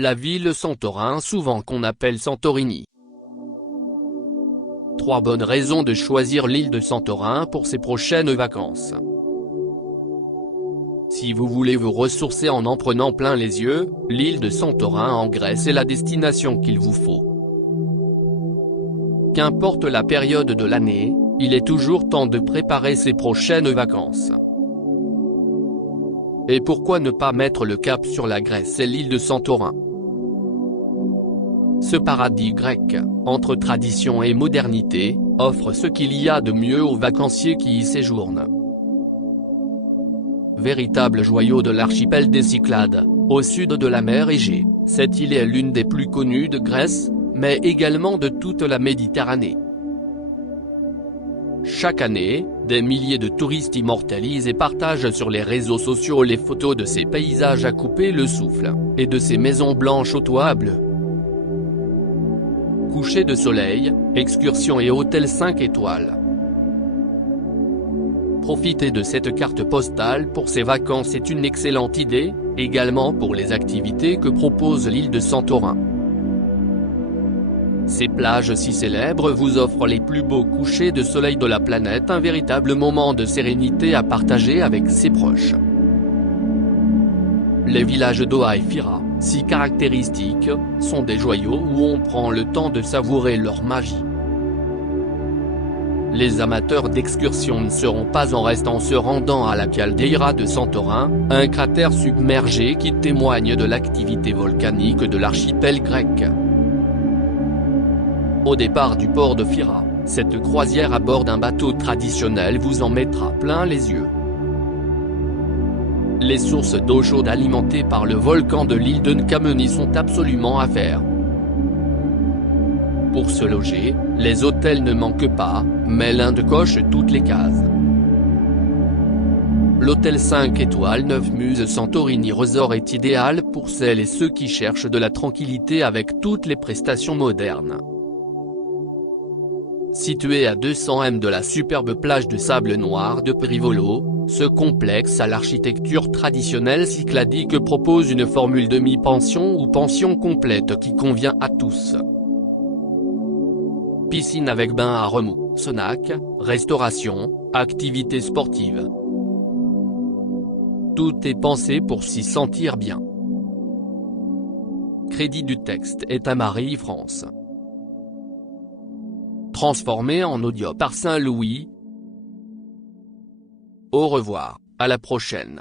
la ville Santorin souvent qu'on appelle Santorini. 3 bonnes raisons de choisir l'île de Santorin pour ses prochaines vacances. Si vous voulez vous ressourcer en prenant plein les yeux, l'île de Santorin en Grèce est la destination qu'il vous faut. Qu'importe la période de l'année, il est toujours temps de préparer ses prochaines vacances. Et pourquoi ne pas mettre le cap sur la Grèce et l'île de Santorin? Ce paradis grec, entre tradition et modernité, offre ce qu'il y a de mieux aux vacanciers qui y séjournent. Véritable joyau de l'archipel des Cyclades, au sud de la mer Égée, cette île est l'une des plus connues de Grèce, mais également de toute la Méditerranée. Chaque année, des milliers de touristes immortalisent et partagent sur les réseaux sociaux les photos de ces paysages à couper le souffle, et de ces maisons blanches aux toits bleus. Coucher de soleil, excursions et hôtels 5 étoiles. Profiter de cette carte postale pour ses vacances est une excellente idée, également pour les activités que propose l'île de Santorin. Ces plages si célèbres vous offrent les plus beaux couchers de soleil de la planète, un véritable moment de sérénité à partager avec ses proches. Les villages d'Oa et Fira, si caractéristiques, sont des joyaux où on prend le temps de savourer leur magie. Les amateurs d'excursions ne seront pas en reste en se rendant à la caldeira de Santorin, un cratère submergé qui témoigne de l'activité volcanique de l'archipel grec. Au départ du port de Fira, cette croisière à bord d'un bateau traditionnel vous en mettra plein les yeux. Les sources d'eau chaude alimentées par le volcan de l'île de Nkameni sont absolument à faire. Pour se loger, les hôtels ne manquent pas, mais l'Inde coche toutes les cases. L'hôtel 5 étoiles 9 Muses Santorini Resort est idéal pour celles et ceux qui cherchent de la tranquillité avec toutes les prestations modernes. Situé à 200 m de la superbe plage de sable noir de Perivolo, ce complexe à l'architecture traditionnelle cycladique propose une formule demi-pension ou pension complète qui convient à tous. Piscine avec bain à remous, snack, restauration, activités sportives. Tout est pensé pour s'y sentir bien. Crédit du texte est à Marie-France. Transformé en audio par Saint-Louis. Au revoir, à la prochaine.